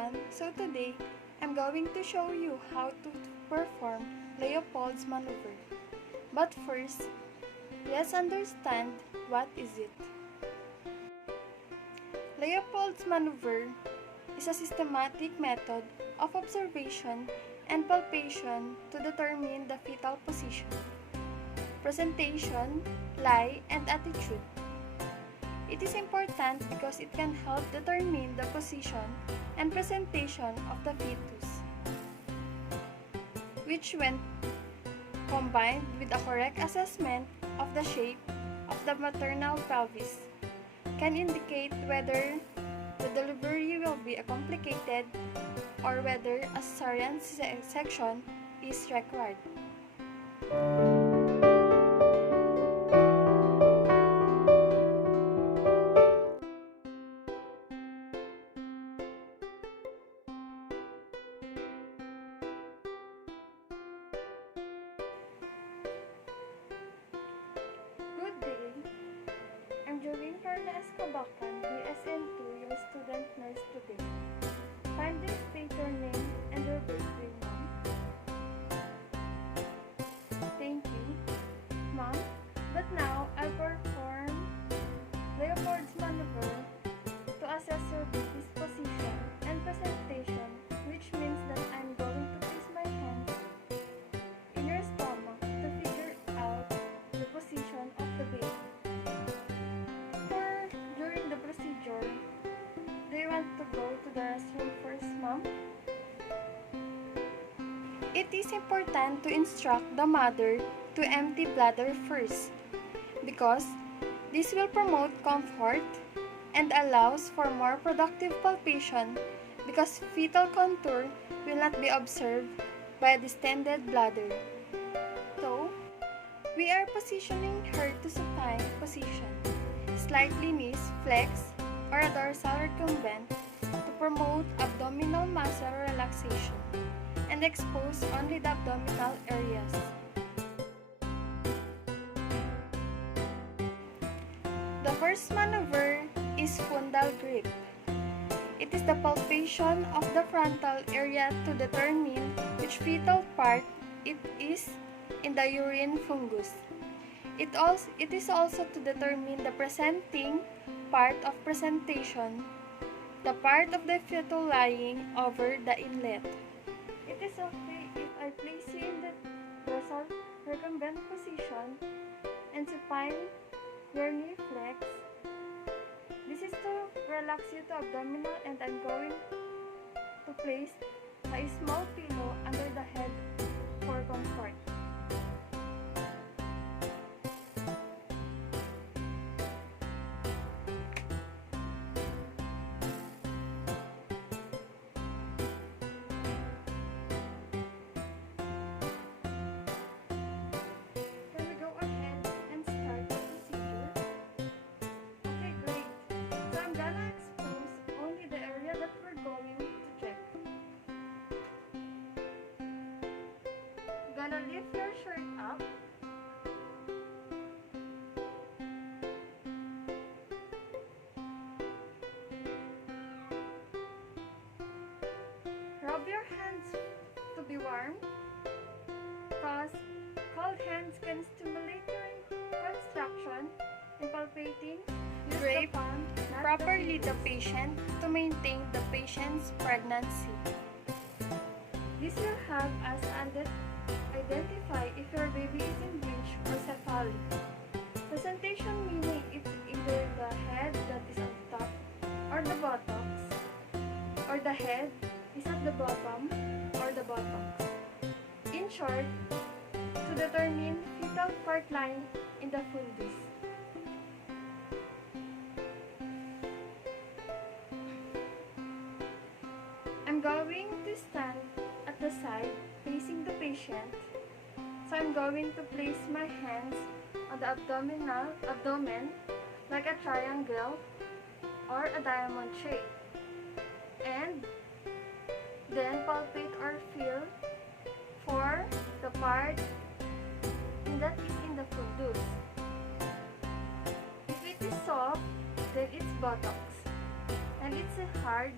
everyone, so today I'm going to show you how to perform Leopold's maneuver. But first, let's understand what is it. Leopold's maneuver is a systematic method of observation and palpation to determine the fetal position, presentation, lie, and attitude. It is important because it can help determine the position and presentation of the fetus, which when combined with a correct assessment of the shape of the maternal pelvis can indicate whether the delivery will be complicated or whether a cesarean section is required. Good day. I'm Jolene Carla Escobacan, BSN2, your student nurse today. Kindly state your name and your birthday, ma'am. Thank you, ma'am. But now I'll perform Leopold's maneuver to assess your baby's position and presentation, which means that I'm going to place my hands in your stomach to figure out the position of the baby. During the procedure, do you want to go to the restroom first, ma'am? It is important to instruct the mother to empty bladder first because this will promote comfort and allows for more productive palpation because fetal contour will not be observed by a distended bladder. So, we are positioning her to supine position, slightly knees flex or a dorsal recumbent to promote abdominal muscle relaxation and expose only the abdominal areas. The first maneuver is fundal grip. It is the palpation of the frontal area to determine which fetal part it is in the urine fungus. It is also to determine the presenting part of presentation, the part of the fetal lying over the inlet. It is okay if I place you in the dorsal recumbent position and supine your knee flex. This is to relax you to abdominal, and I'm going to place a small pillow under the head for comfort. Can we go ahead and start the procedure? Okay, great. So I'm gonna expose only the area that we're going to check. Gonna lift your shirt up. Rub your hands to be warm, cause cold hands can stimulate your contraction in palpating. Use the palm, not properly the patient to maintain the patient's pregnancy. This will help us identify if your baby is in breech or cephalic. Presentation meaning it's either the head that is on top or the buttocks, or the head is at the bottom or the buttocks. In short, to determine fetal part lying in the fundus. I'm going to stand at the side facing the patient. So I'm going to place my hands on the abdomen like a triangle or a diamond shape. And then palpate or feel for the part that is in the fundus. If it is soft, then it's buttocks. And it's hard,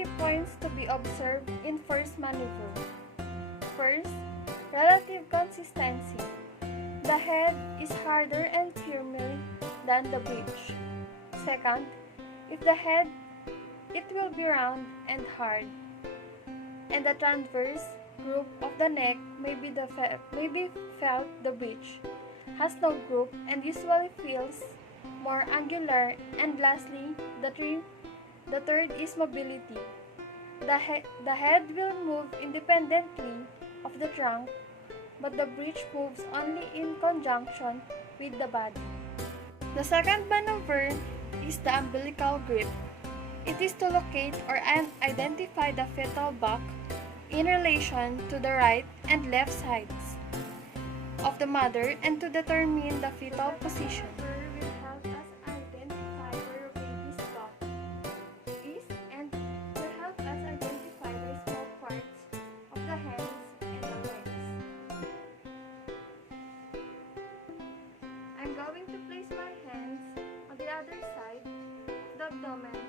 3 points to be observed in first maneuver. First, relative consistency. The head is harder and firmer than the breech. Second, if the head, it will be round and hard, and the transverse group of the neck may be felt. The breech has no group and usually feels more angular. And lastly, the third is mobility. The head will move independently of the trunk, but the breech moves only in conjunction with the body. The second maneuver is the umbilical grip. It is to locate or identify the fetal back in relation to the right and left sides of the mother and to determine the fetal position. Will help us identify where a baby's back is and will help us identify the small parts of the hands and the legs. I'm going to place my hands on the other side of the abdomen,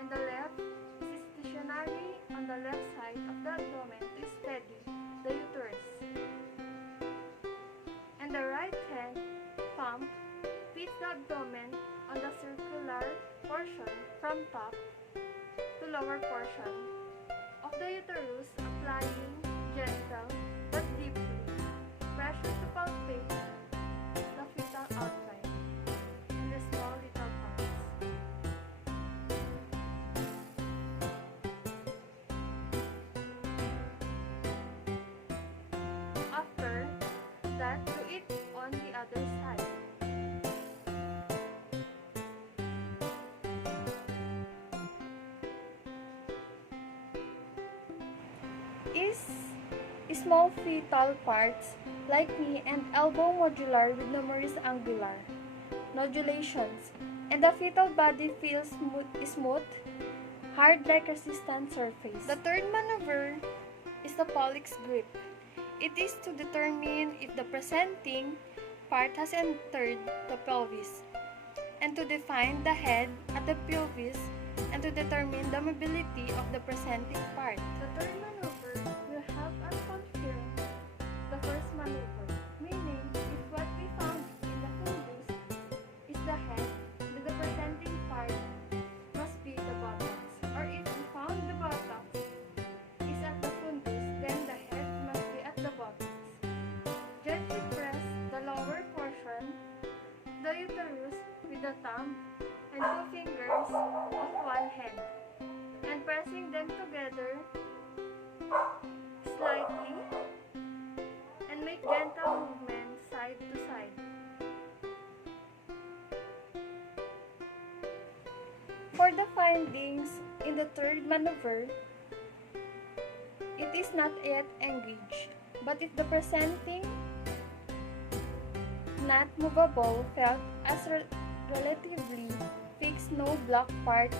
and the left is stationary on the left side of the abdomen to steady the uterus. And the right hand palm fits the abdomen on the circular portion from top to lower portion of the uterus, applying gentle but deeply pressure to palpate the fetal outline and the small little parts. After that, do it on the other side. Small fetal parts like knee and elbow modular with numerous angular nodulations, and the fetal body feels smooth, hard like resistant surface. The third maneuver is the pollex grip. It is to determine if the presenting part has entered the pelvis, and to define the head at the pelvis, and to determine the mobility of the presenting part. The third maneuver will help us confirm the first maneuver, meaning if what we found in the fundus is the head, then the presenting part must be the buttocks, or if we found the buttocks is at the fundus, then the head must be at the buttocks. Gently press the lower portion, the uterus, with the thumb and 2 fingers of one hand, and pressing them together slightly, and make gentle movements side to side. For the findings in the third maneuver, it is not yet engaged, but if the presenting not movable felt as relatively fixed, no block part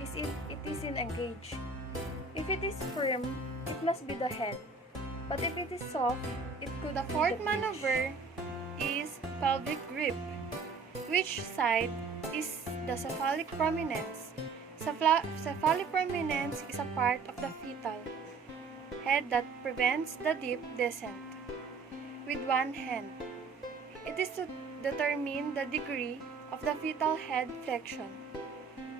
it is engaged. If it is firm, it must be the head, but if it is soft, it could be the fourth maneuver is pelvic grip. Which side is the cephalic prominence? Cephalic prominence is a part of the fetal head that prevents the deep descent with one hand. It is to determine the degree of the fetal head flexion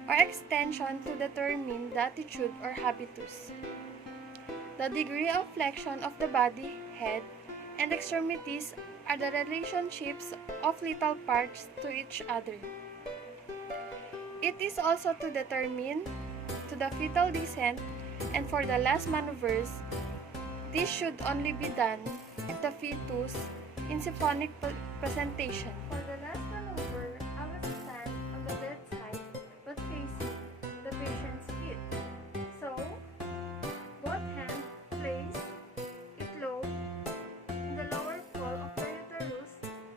or extension, to determine the attitude or habitus. The degree of flexion of the body, head, and extremities are the relationships of little parts to each other. It is also to determine to the fetal descent, and for the last maneuvers, this should only be done if the fetus in symphonic presentation. For the last maneuver, I will stand on the bedside but facing the patient's feet. So, both hands place it low in the lower pole of the uterus,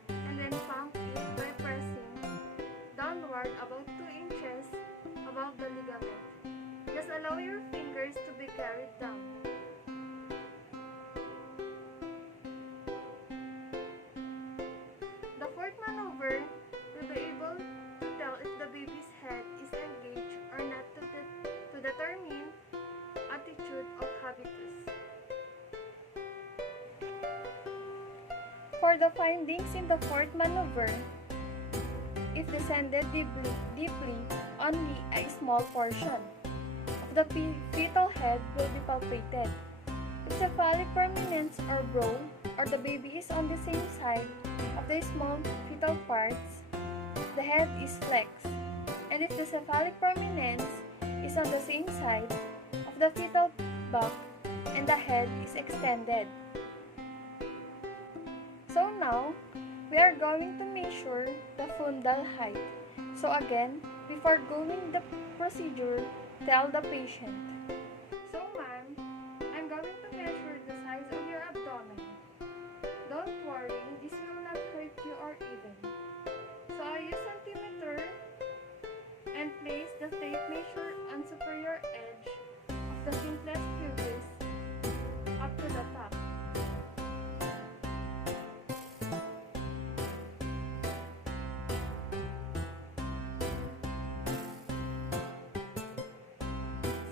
and then pump it by pressing downward about 2 inches above the ligament. Just allow your fingers to be carried down. The fourth maneuver will be able to tell if the baby's head is engaged or not, to determine For the findings in the fourth maneuver, if descended deeply, only a small portion of the fetal head will be palpated. If cephalic prominence or brow, or the baby is on the same side of the small fetal parts, the head is flexed. And if the cephalic prominence is on the same side of the fetal back, and the head is extended. So now, we are going to measure the fundal height. So again, before doing the procedure, tell the patient. So ma'am, I'm going to measure the size of your abdomen. Don't worry, this will not hurt you or even. So I use centimeter and place the tape measure on superior edge of the simplest pubis up to the top.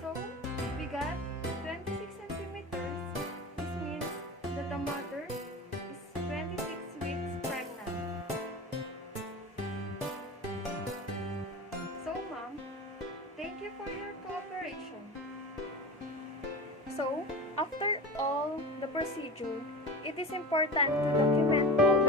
So we got 26 centimeters. This means that the mother is 26 weeks pregnant. So ma'am, thank you for your cooperation. So, after all the procedure, it is important to document all